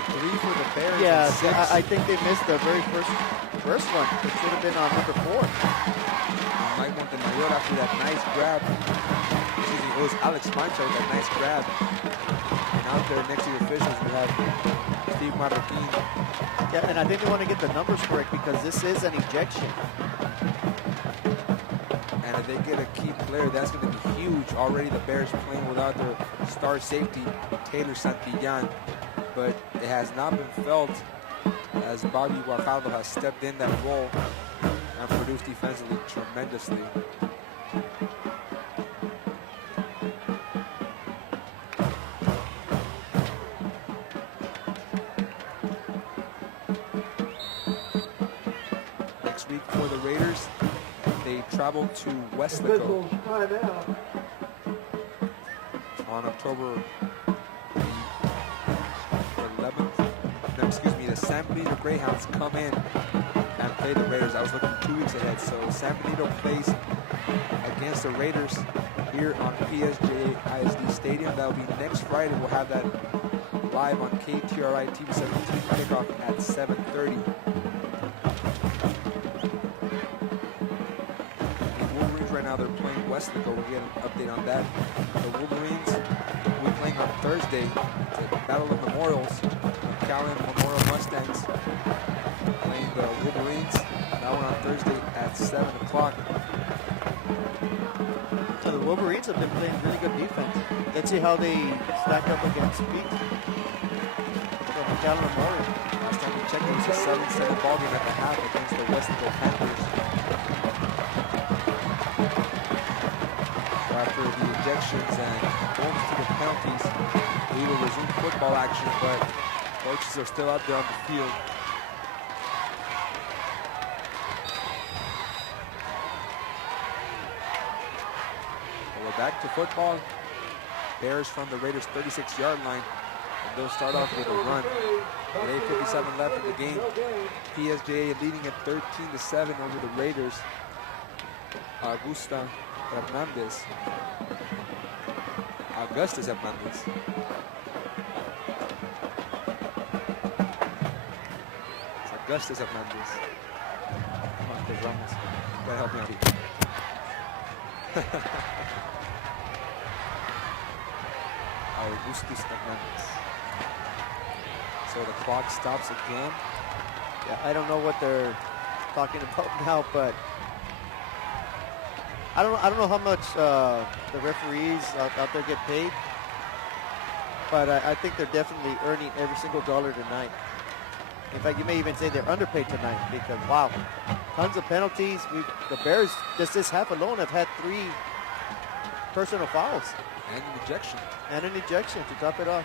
it 3 for the Bears? Yeah, and 6? I think they missed the very first one. It should have been on number 4. Mike Montemayor after that nice grab. Excuse me, it was Alex Mancha with that nice grab. And out there next to the officials, we have Steve Marroquin. Yeah, and I think they want to get the numbers correct because this is an ejection. And if they get a key player, that's going to be huge. Already the Bears playing without their star safety, Taylor Santillán. But it has not been felt as Bobby Guajardo has stepped in that role and produced defensively tremendously. Next week for the Raiders, they travel to Westlaco on October 11th. No, excuse me, the San Benito Greyhounds come in and play the Raiders. I was looking 2 weeks ahead. So San Benito plays against the Raiders here on PSJA ISD Stadium. That will be next Friday. We'll have that live on KTRI TV 17 kickoff at 7:30. The Wolverines right now, they're playing Westlaco. We'll get an update on that. The Wolverines will be playing on Thursday. It's a Battle of Memorials. Callan Memorial Mustangs playing the Wolverines. That one on Thursday at 7 o'clock. So the Wolverines have been playing really good defense. Let's see how they stack up against Pete. So McAllen Memorial. Last time we checked, it was a 7-7 ball game at the half against the Westlaco Panthers. So after the ejections and going to the penalties, we will resume football action, but coaches are still out there on the field. We're back to football. Bears from the Raiders' 36-yard line. And they'll start off with a run. With 8:57 left in the game. PSJA leading at 13-7 over the Raiders. Augustus Hernandez. Augustus Hernandez. Montes Ramos. Gotta help me out here. Augustus Hernandez. So the clock stops again. Yeah, I don't know what they're talking about now, but I don't know how much the referees out there get paid, but I think they're definitely earning every single dollar tonight. In fact, you may even say they're underpaid tonight because, wow, tons of penalties. The Bears, just this half alone, have had 3 personal fouls. And an ejection. And an ejection to top it off.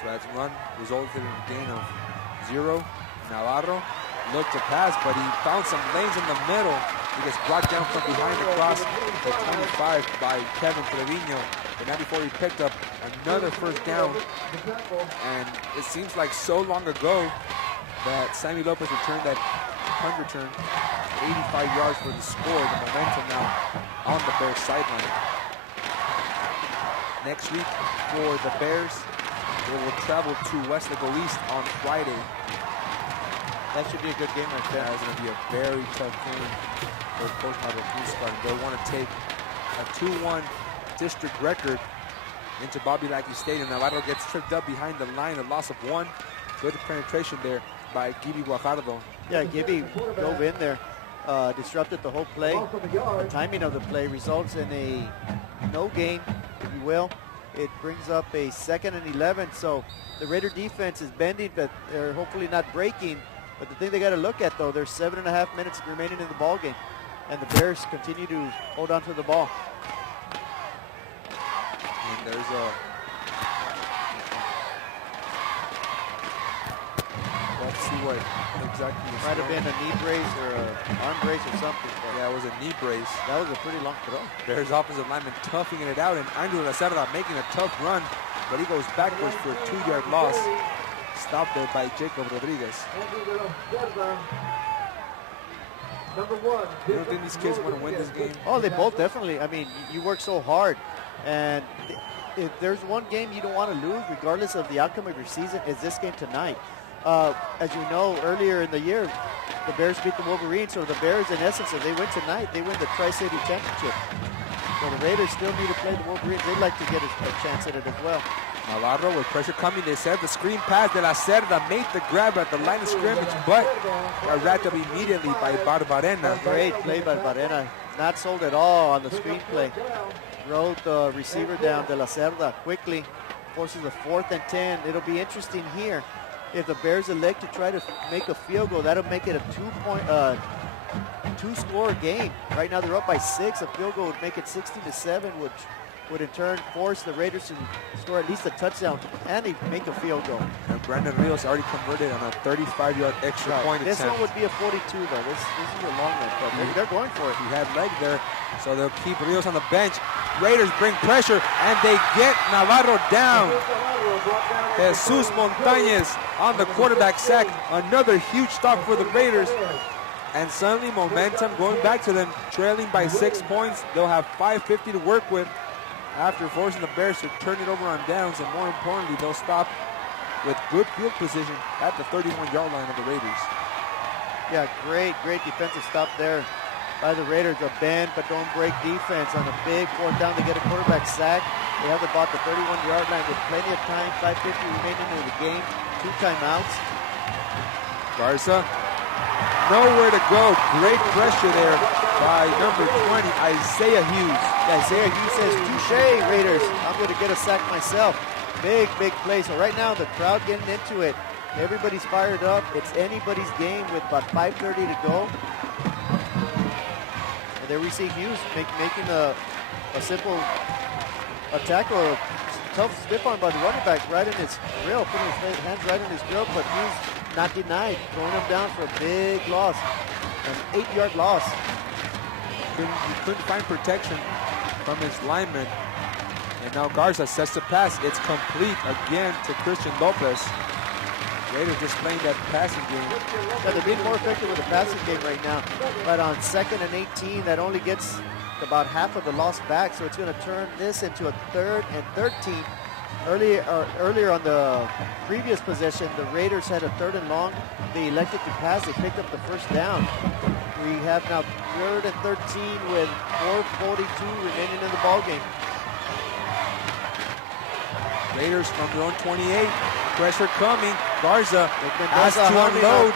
So that's run resulted in a gain of 0. Navarro looked to pass, but he found some lanes in the middle. He gets brought down from behind across the 25 by Kevin Trevino. The 94, he picked up another first down. And it seems like so long ago that Sammy Lopez returned that punt return, 85 yards for the score. The momentum now on the Bears sideline. Next week for the Bears, they will travel to Westlaco East on Friday. That should be a good game right there. That's going to be a very tough game for Coach Marroquin's squad. They want to take a 2-1 district record into Bobby Lackey Stadium. Navarro gets tripped up behind the line, a loss of 1. Good penetration there by Gibby Guajardo. Yeah, Gibby dove in there, disrupted the whole play. The timing of the play results in a no gain, if you will. It brings up a 2nd and 11. So the Raider defense is bending, but they're hopefully not breaking. But the thing they got to look at, though, there's 7.5 minutes remaining in the ball game, and the Bears continue to hold on to the ball. And there's a let's see what exactly. Might have been a knee brace or an arm brace or something. Yeah, it was a knee brace. That was a pretty long throw. Bears offensive lineman toughing it out, and Angelo Lacerda making a tough run, but he goes backwards for a 2-yard loss. Stopped there by Jacob Rodriguez. You don't think these kids want to win this game? Oh, they both definitely. I mean, you work so hard, and if there's one game you don't want to lose, regardless of the outcome of your season, is this game tonight. As you know, earlier in the year, the Bears beat the Wolverines, so the Bears, in essence, if they win tonight, they win the Tri-City Championship. So the Raiders still need to play the Wolverines. They'd like to get a chance at it as well. Navarro with pressure coming. They said the screen pass. De La Cerda made the grab at the line of scrimmage, but got wrapped up immediately by Barbarena. Great play by Barbarena. Not sold at all on the screen play. Rode the receiver down, De La Cerda, quickly. Forces a 4th and 10. It'll be interesting here. If the Bears elect to try to make a field goal, that'll make it a two-score game. Right now they're up by 6. A field goal would make it 16-7, which would in turn force the Raiders to score at least a touchdown and they make a field goal. And Brandon Rios already converted on a 35-yard extra point This attempt. one would be a 42 though. This is a long one, but they're going for it. He had leg there, so they'll keep Rios on the bench. Raiders bring pressure, and they get Navarro down. Jesus Montañez on the quarterback sack. Another huge stop for the Raiders. And suddenly momentum going back to them, trailing by 6 points. They'll have 5:50 to work with after forcing the Bears to turn it over on downs. And more importantly, they'll stop with good field position at the 31-yard line of the Raiders. Yeah, great defensive stop there by the Raiders. A bend but don't break defense on a big 4th down to get a quarterback sack. They have about the 31-yard line with plenty of time, 5:50 remaining in the game, 2 timeouts. Garza, nowhere to go. Great pressure there by number 20, Isaiah Hughes. Isaiah Hughes says, touche, Raiders. I'm going to get a sack myself. Big play. So right now the crowd getting into it. Everybody's fired up. It's anybody's game with about 5:30 to go. And there we see Hughes making a simple tackle, a tough stiff arm by the running back right in his grill, putting his hands right in his grill, but Hughes not denied, throwing him down for a big loss, an 8-yard loss. He couldn't find protection from his lineman. And now Garza sets the pass. It's complete again to Christian Lopez. Raiders just playing that passing game. Yeah, they're being more effective with the passing game right now. But on 2nd and 18, that only gets about half of the loss back. So it's going to turn this into a 3rd and 13. Earlier on the previous possession, the Raiders had a 3rd and long. They elected to pass. They picked up the 1st down. We have now 3rd and 13 with 4:42 remaining in the ballgame. Raiders from their own 28. Pressure coming. Garza has to unload.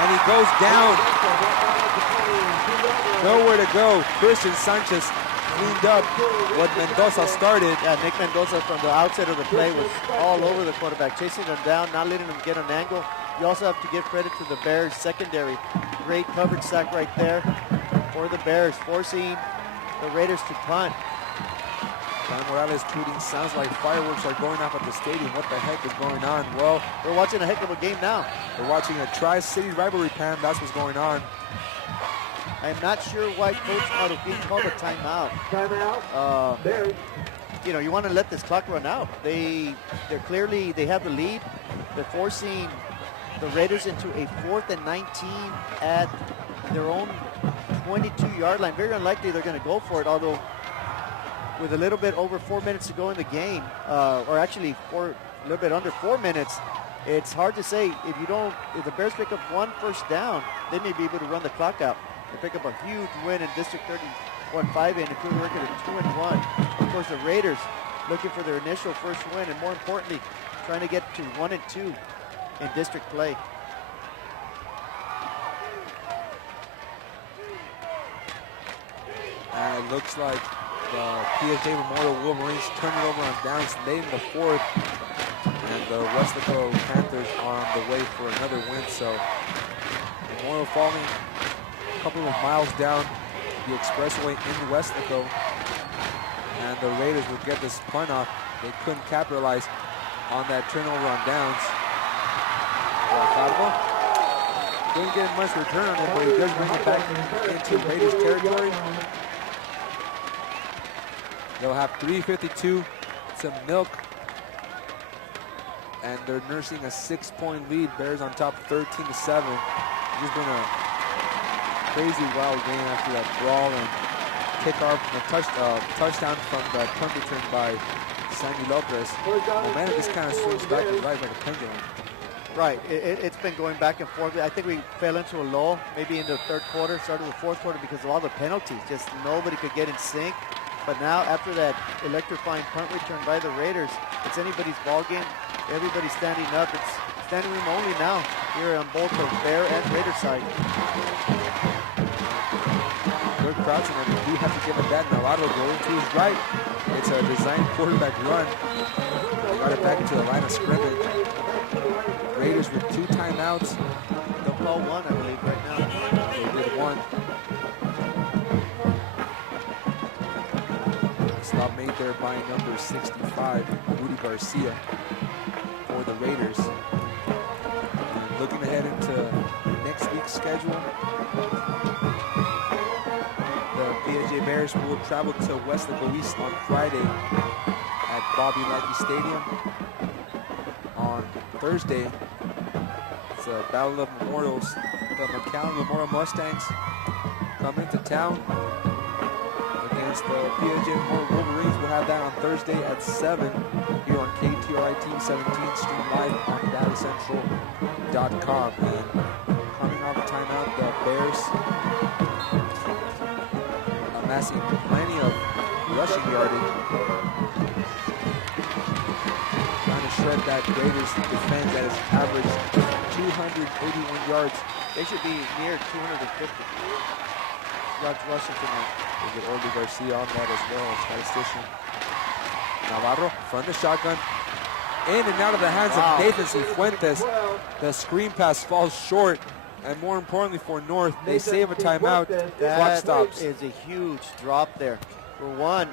And he goes down. Nowhere to go. Christian Sanchez cleaned up what Mendoza started. Yeah, Nick Mendoza from the outset of the play was all over the quarterback, chasing him down, not letting him get an angle. You also have to give credit to the Bears secondary. Great coverage sack right there for the Bears, forcing the Raiders to punt. Juan Morales tweeting, sounds like fireworks are going off at the stadium. What the heck is going on? Well, we're watching a heck of a game now. We're watching a Tri-City rivalry, Pam. That's what's going on. I'm not sure why Coach Marroquin called a timeout. You know, you want to let this clock run out. They have the lead. They're forcing the Raiders into a 4th and 19 at their own 22-yard line. Very unlikely they're going to go for it, although with a little bit over 4 minutes to go in the game, or actually a little bit under 4 minutes, it's hard to say. If the Bears pick up 1 first down, they may be able to run the clock out. They pick up a huge win in District 31-5 and improve the record to 2-1. Of course, the Raiders looking for their initial first win, and more importantly, trying to get to 1-2 in district play. And it looks like the PSJA Memorial Wolverines turn it over on downs late in the 4th. And the Westlaco Panthers are on the way for another win. So Memorial falling a couple of miles down the expressway in Westlaco. And the Raiders would get this punt off. They couldn't capitalize on that turnover on downs. Didn't get much return on it, but he does bring it back into Raiders territory. They'll have 3:52 to milk. And they're nursing a 6-point lead. Bears on top 13-7. It's just been a crazy wild game after that brawl. And kickoff, the touchdown from the punt return by Sammy Lopez. Momentum just kind of swings back and right like a pendulum. Right, it's been going back and forth. I think we fell into a lull, maybe in the third quarter, started the fourth quarter because of all the penalties. Just nobody could get in sync. But now, after that electrifying punt return by the Raiders, it's anybody's ball game. Everybody's standing up. It's standing room only now here on both the Bear and Raider side. Good crouching, and we do have to give it that. Navarro going to his right. It's a designed quarterback run. Got it back into the line of scrimmage. Raiders with 2 timeouts. They'll call one, I believe, right now. They did one. Stop made there by number 65, Rudy Garcia, for the Raiders. And looking ahead into next week's schedule, the PSJA Bears will travel to West East on Friday at Bobby Lackey Stadium. On Thursday, it's a Battle of Memorials. The McAllen Memorial Mustangs come into town against the PSJA Memorial Wolverines. We'll have that on Thursday at 7 here on KTRI TV 17, stream live on DallasCentral.com. And coming off the timeout, the Bears amassing plenty of rushing yardage. Shred that Raiders defense that has averaged 281 yards. They should be near 250 yards rushing tonight. We'll get Orly Garcia on that as well, statistician. Navarro from the shotgun. In and out of the hands of Nathan Cifuentes. The screen pass falls short. And more importantly for North, they save a timeout. Clock stops. That is a huge drop there. For one,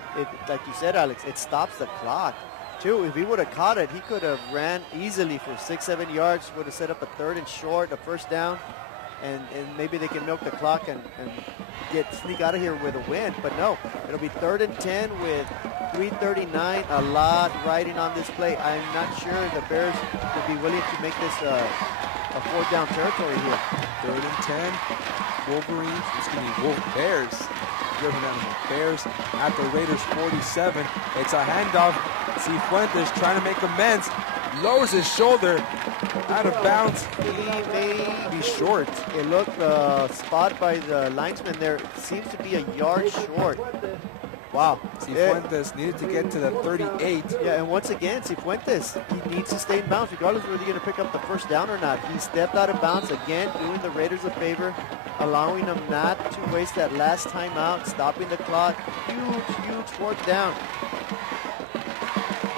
like you said, Alex, it stops the clock. 2, if he would have caught it, he could have ran easily for 6-7 yards, would have set up a 3rd and short, a first down, and maybe they can milk the clock and sneak out of here with a win. But no, it'll be 3rd and 10 with 3:39, a lot riding on this play. I'm not sure the Bears would be willing to make this a 4th down territory here. 3rd and 10, Wolverines, Bears. Bears at the Raiders 47. It's a handoff. Cifuentes trying to make amends. Lowers his shoulder. Out of bounds. He may be short. It looked spot by the linesman there. Seems to be a yard short. Wow. Cifuentes needed to get to the 38. Yeah, and once again, Cifuentes, he needs to stay in bounds regardless of whether you're going to pick up the first down or not. He stepped out of bounds again, doing the Raiders a favor, allowing them not to waste that last timeout, stopping the clock. Huge 4th down.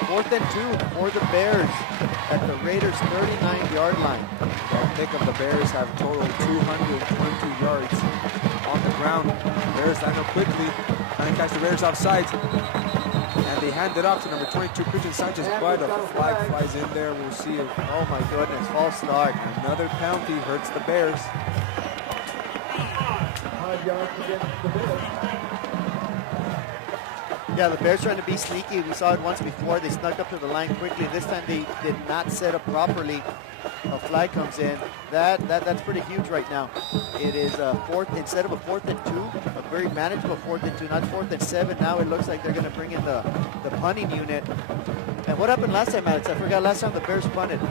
4th and 2 for the Bears at the Raiders' 39-yard line. I think of the Bears have total 222 yards on the ground. Bears line up quickly, trying to catch the Raiders offside. And they hand it off to number 22, Christian Sanchez, but a flag flies in there. We'll see it. Oh my goodness, false start. Another penalty hurts the Bears. 5 yards against the Bears. Yeah, the Bears trying to be sneaky. We saw it once before. They snuck up to the line quickly. This time they did not set up properly. A flag comes in. That's pretty huge right now. It is a 4th, instead of a 4th and 2, a very manageable 4th and 2, not 4th and 7. Now it looks like they're going to bring in the punting unit. And what happened last time, Alex? I forgot last time the Bears punted to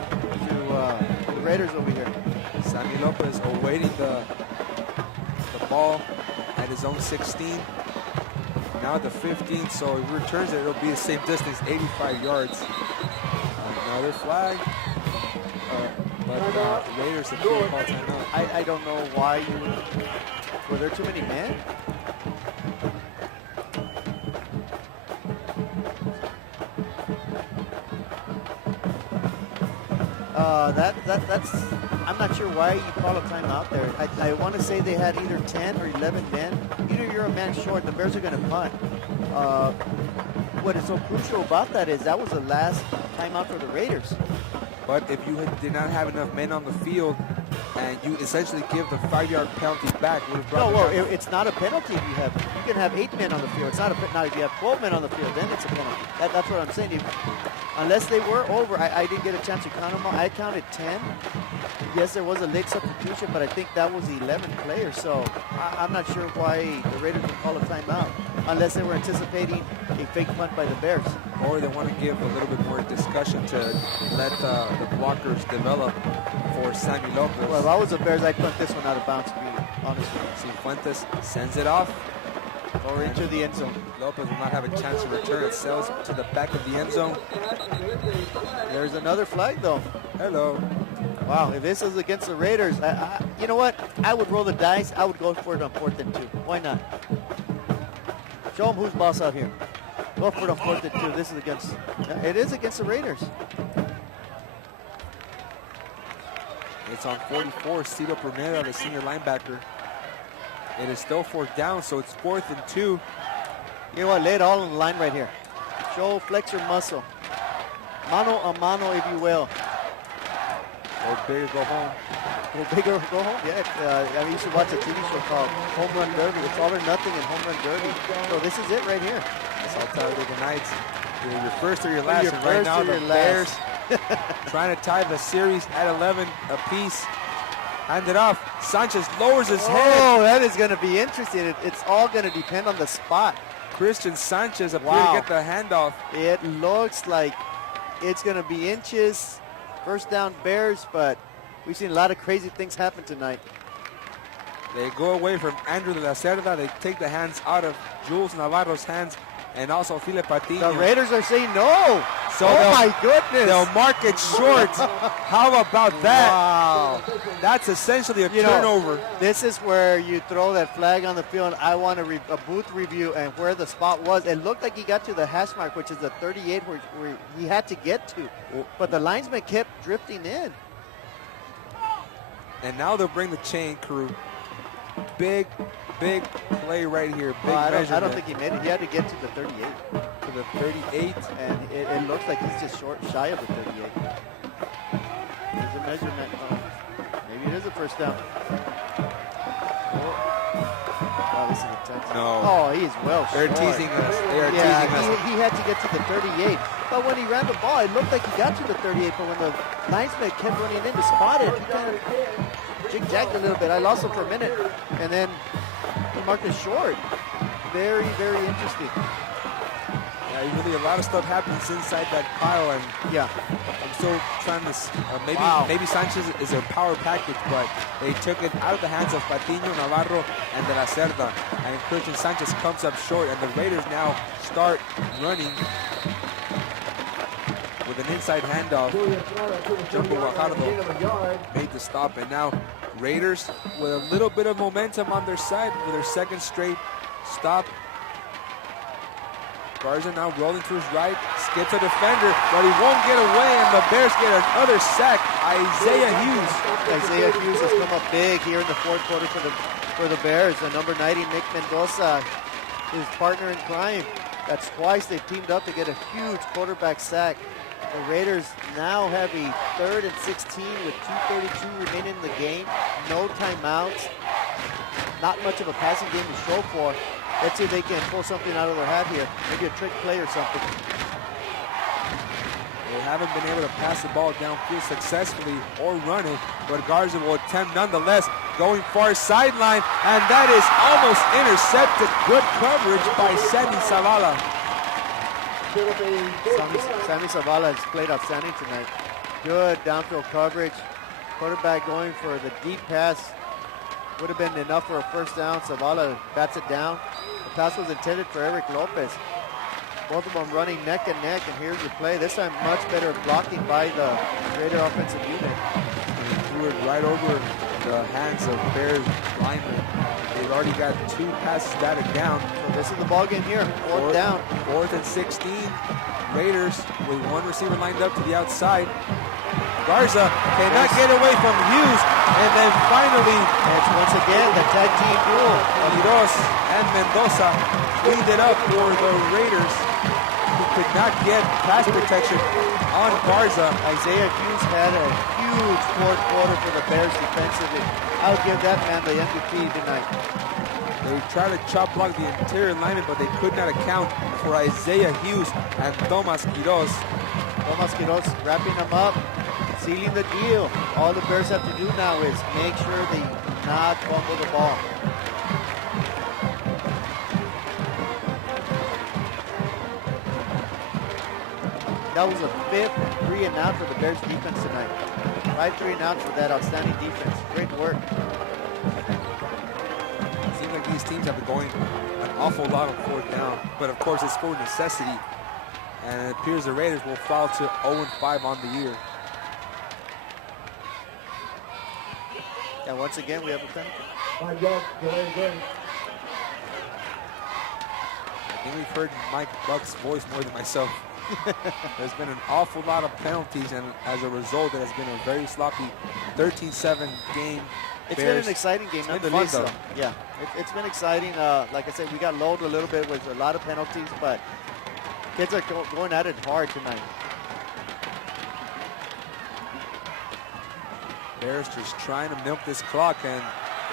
the Raiders over here. Sammy Lopez awaiting the ball at his own 16. Now at the 15, so if he returns it, it'll be the same distance, 85 yards. Another flag. But the Raiders have called timeout. I don't know why were there too many men? That's I'm not sure why you call a timeout there. I want to say they had either 10 or 11 men. Either you're a man short, the Bears are going to punt. What is so crucial about that is that was the last timeout for the Raiders. But if you did not have enough men on the field and you essentially give the 5-yard penalty back, it's not a penalty if you can have 8 men on the field. It's not a now if you have 12 men on the field, then it's a penalty. That's what I'm saying. unless they were over. I didn't get a chance to count them all. I counted 10. Yes, there was a late substitution, but I think that was the 11th player. So I'm not sure why the Raiders would call a timeout unless they were anticipating a fake punt by the Bears. Or they want to give a little bit more discussion to let the blockers develop for Sammy Lopez. Well, if I was the Bears, I'd punt this one out of bounds, to be honest with you. Cifuentes sends it off. Or into the end zone. Lopez will not have a chance to return. It sails to the back of the end zone. There's another flag, though. Hello. Wow, if this is against the Raiders, you know what? I would roll the dice. I would go for it on 4th and 2. Why not? Show them who's boss out here. Go for it on 4th and 2. This is against, it is against the Raiders. It's on 44, Cito Primera, the senior linebacker. It is still 4th down, so it's 4th and 2. You know what? Lay it all on the line right here. Show, flex your muscle. Mano a mano, if you will. Go big or go home. Go big or go home? Yeah. I used to watch a TV show called Home Run Derby. It's all or nothing in Home Run Derby. So this is it right here. That's all Talladega Nights. You're your first or your last. Your and right now the Bears last. trying to tie the series at 11 apiece. Hand it off. Sanchez lowers his head. Oh, that is going to be interesting. It's all going to depend on the spot. Christian Sanchez appeared Wow. to get the handoff. It looks like it's going to be inches. First down Bears, but we've seen a lot of crazy things happen tonight. They go away from Andrew de la Cerda. They take the hands out of Jules Navarro's hands and also Filipe Patiño. The Raiders are saying no. So oh, my goodness. They'll mark it short. How about that? Wow. That's essentially a turnover. This is where you throw that flag on the field. I want a booth review and where the spot was. It looked like he got to the hash mark, which is the 38 where he had to get to. But the linesman kept drifting in. And now they'll bring the chain crew. Big play right here. Big I measurement. don't think he made it. He had to get to the 38. To the 38. And it looks like he's just shy of the 38. There's a measurement. Maybe it is a first down. Oh, this is a touchdown. No. Oh, he's well They're short. teasing us. They are teasing us. He had to get to the 38. But when he ran the ball, it looked like he got to the 38. But when the linesman kept running in to spot it, he kind of jig-jagged a little bit. I lost him for a minute. And then he marked it short. Very, very interesting. Yeah, really a lot of stuff happens inside that pile, and yeah, I'm still trying to. Maybe Sanchez is a power package, but they took it out of the hands of Patiño, Navarro, and De La Cerda, and Christian Sanchez comes up short, and the Raiders now start running with an inside handoff. Jumbo Guajardo made the stop, and now Raiders with a little bit of momentum on their side with their second straight stop. Garza now rolling to his right, skips a defender, but he won't get away, and the Bears get another sack. Isaiah Hughes has come up big here in the fourth quarter for the Bears. The number 90, Nick Mendoza, his partner in crime. That's twice they've teamed up to get a huge quarterback sack. The Raiders now have a 3rd and 16 with 2:32 remaining in the game. No timeouts. Not much of a passing game to show for. Let's see if they can pull something out of their hat here. Maybe a trick play or something. They haven't been able to pass the ball downfield successfully or run it, but Garza will attempt nonetheless, going far sideline, and that is almost intercepted. Good coverage by Sammy Zavala. Sammy Zavala has played outstanding tonight. Good downfield coverage. Quarterback going for the deep pass. Would have been enough for a first down. Zavala bats it down. The pass was intended for Eric Lopez. Both of them running neck and neck, and here's the play. This time much better blocking by the Raider offensive unit. He threw it right over the hands of Bears linemen. They've already got 2 passes batted down. So this is the ball game here. Fourth down. 4th and 16. Raiders with 1 receiver lined up to the outside. Garza cannot get away from Hughes, and then finally, it's once again the tag team duel. Quiroz and Mendoza cleaned it up for the Raiders, who could not get pass protection on Garza. Isaiah Hughes had a huge fourth quarter for the Bears defensively. I'll give that man the MVP tonight. They tried to chop block the interior lineman, but they could not account for Isaiah Hughes and Tomas Quiroz. Tomas Quiroz wrapping them up, sealing the deal. All the Bears have to do now is make sure they do not fumble the ball. That was a 5th 3 and out for the Bears defense tonight. 5 3 and outs for that outstanding defense. Great work. It seems like these teams have been going an awful lot on 4th down, but of course it's for necessity. And it appears the Raiders will fall to 0-5 on the year. And once again, we have a penalty. 5 yards, delay game. I think we've heard Mike Buck's voice more than myself. There's been an awful lot of penalties, and as a result, it has been a very sloppy 13-7 game. It's Bears. been an exciting game, It's been nonetheless. fun, Though. Yeah, it's been exciting. Like I said, we got lulled a little bit with a lot of penalties, but kids are going at it hard tonight. Bears just trying to milk this clock, and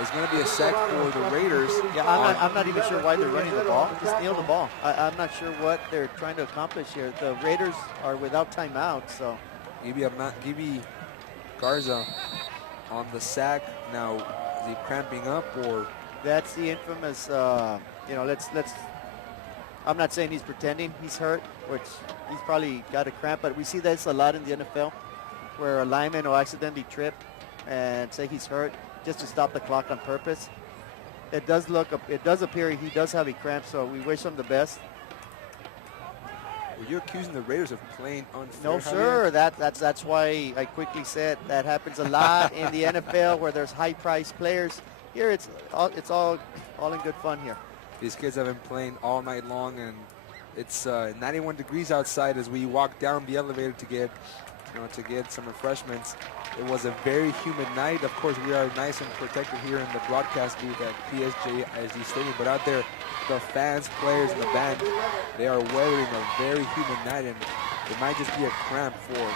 it's going to be a sack for the Raiders. Yeah, I'm not even sure why they're running the ball. Just kneel the ball. I'm not sure what they're trying to accomplish here. The Raiders are without timeout, so. Gibi Garza on the sack. Now, is he cramping up or? That's the infamous, let's, I'm not saying he's pretending he's hurt, which he's probably got a cramp, but we see this a lot in the NFL, where a lineman will accidentally trip and say he's hurt just to stop the clock on purpose. It does appear he does have a cramp, so we wish him the best. Were you accusing the Raiders of playing unfair? No, sir. That's why I quickly said that happens a lot in the NFL where there's high-priced players. Here, it's all in good fun here. These kids have been playing all night long, and it's 91 degrees outside as we walk down the elevator to get some refreshments. It was a very humid night. Of course, we are nice and protected here in the broadcast booth at PSJA Stadium, but out there, the fans, players, and the band, they are weathering a very humid night, and it might just be a cramp for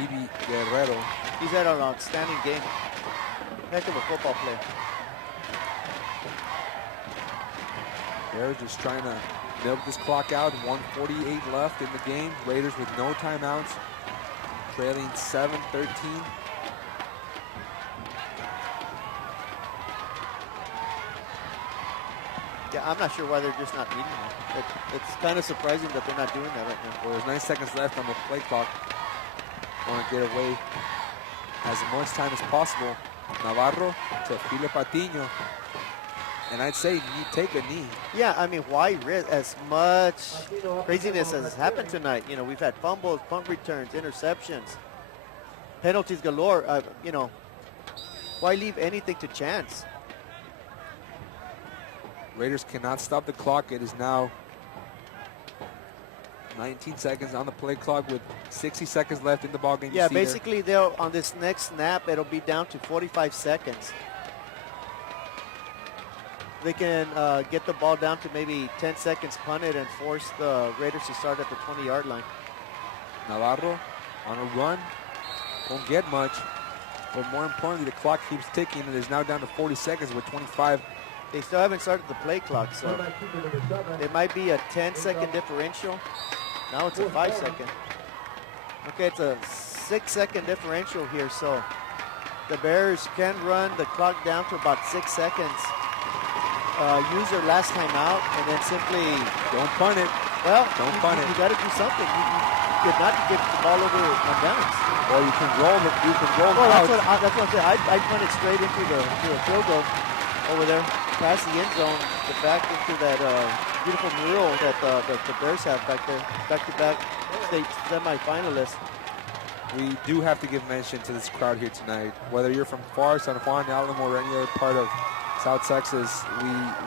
Gibi Guerrero. He's had an outstanding game. Heck of a football player. They're just trying to milk this clock out. 1:48 left in the game. Raiders with no timeouts, trailing 7-13. Yeah, I'm not sure why they're just not meeting that. It's kind of surprising that they're not doing that right now. Well, there's 9 seconds left on the play clock. Want to get away as much time as possible. Navarro to Filipe Patiño. And I'd say you take a knee. Yeah, I mean, why risk as much craziness has happened tonight? You know, we've had fumbles, punt returns, interceptions, penalties galore. Why leave anything to chance? Raiders cannot stop the clock. It is now 19 seconds on the play clock with 60 seconds left in the ballgame. Yeah, basically they'll on this next snap, it'll be down to 45 seconds. They can get the ball down to maybe 10 seconds, punt it, and force the Raiders to start at the 20-yard line. Navarro on a run. Won't get much. But more importantly, the clock keeps ticking. It is now down to 40 seconds with 25. They still haven't started the play clock, so it might be a 10-second differential. Now it's a 5-second. Okay, it's a 6-second differential here, so the Bears can run the clock down to about 6 seconds. Use their last time out, and then simply don't punt it. Well, don't punt it. You got to do something. You could not get the ball over on bounds. Or you can roll it. You can roll well, out. That's what I said. I punt it straight into the field goal over there, past the end zone, back into that beautiful mural that the Bears have back there, back-to-back state semifinalists. We do have to give mention to this crowd here tonight. Whether you're from far San Juan, Alamo, or any other part of South Texas,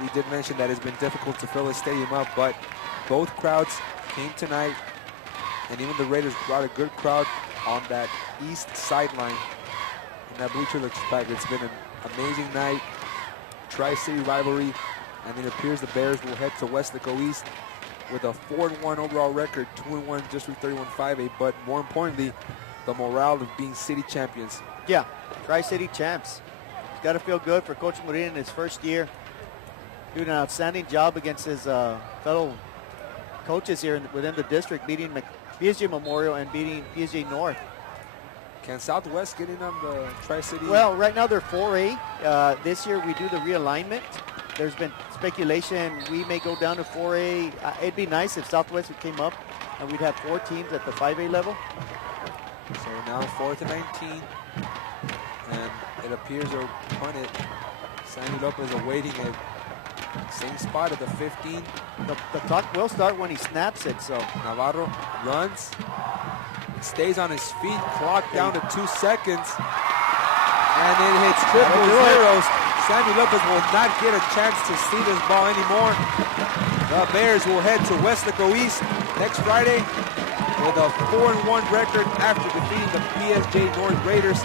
we did mention that it's been difficult to fill the stadium up, but both crowds came tonight, and even the Raiders brought a good crowd on that east sideline. And that bleacher looks like it's been an amazing night. Tri-City rivalry, and it appears the Bears will head to Westlaco East with a 4-1 overall record, 2-1 District 31-5A, but more importantly, the morale of being city champions. Yeah, Tri-City champs. Got to feel good for Coach Murin in his first year. Doing an outstanding job against his fellow coaches here within the district, beating PSJ Memorial and beating PSJ North. Can Southwest get in on the Tri-City? Well, right now they're 4A. This year we do the realignment. There's been speculation we may go down to 4A. It'd be nice if Southwest came up and we'd have 4 teams at the 5A level. So now 4th and 19. And it appears they'll punt it. Sammy Lopez awaiting it. Same spot at the 15. The clock will start when he snaps it, so. Navarro runs. Stays on his feet. Clock down to 2 seconds. And it hits triple zeros. Sammy Lopez will not get a chance to see this ball anymore. The Bears will head to Westlaco East next Friday with a 4-1 record after defeating the PSJ North Raiders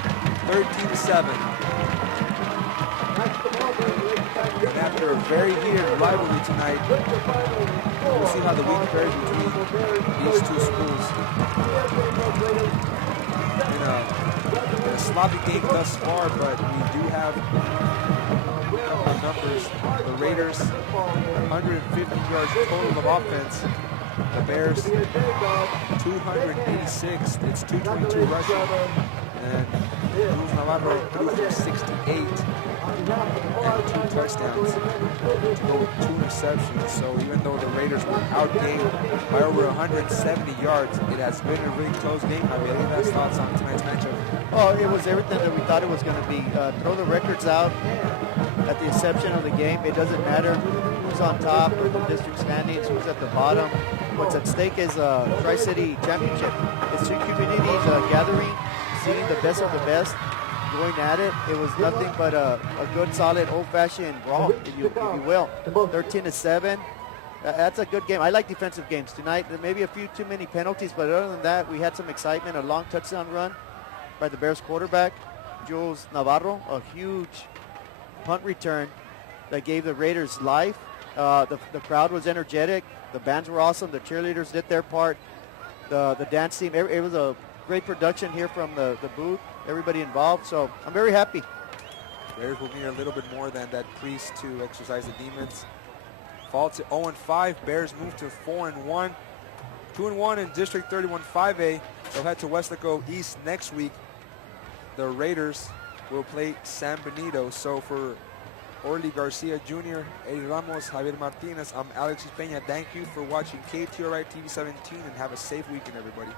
13-7. And after a very heated rivalry tonight, we'll see how the week fares between these two schools. In a sloppy game thus far, but we do have numbers. The Raiders, 150 yards total of offense. The Bears, 286. It's 222 rushing. And Cruz Navarro threw for 68 and 2 touchdowns to go with 2 interceptions. So even though the Raiders were outgained by over 170 yards, it has been a really close game. I really have thoughts on tonight's matchup. Oh, it was everything that we thought it was going to be. Throw the records out at the inception of the game. It doesn't matter who's on top or the district standings, who's at the bottom. What's at stake is a Tri-City championship. It's 2 communities gathering, seeing the best of the best, going at it. It was nothing but a good, solid, old-fashioned brawl, if you will. 13-7. That's a good game. I like defensive games tonight. There may be a few too many penalties, but other than that, we had some excitement. A long touchdown run by the Bears quarterback, Jules Navarro. A huge punt return that gave the Raiders life. The crowd was energetic. The bands were awesome. The cheerleaders did their part. The dance team. It was a great production here from the booth. Everybody involved. So I'm very happy. Bears will need a little bit more than that priest to exercise the demons. Fall to 0-5. Bears move to 4-1. 2-1 in District 31 5A. They'll head to Westlaco East next week. The Raiders will play San Benito. So for Orly Garcia Jr., Eddie Ramos, Javier Martinez, I'm Alex Peña. Thank you for watching KTRI TV 17 and have a safe weekend, everybody.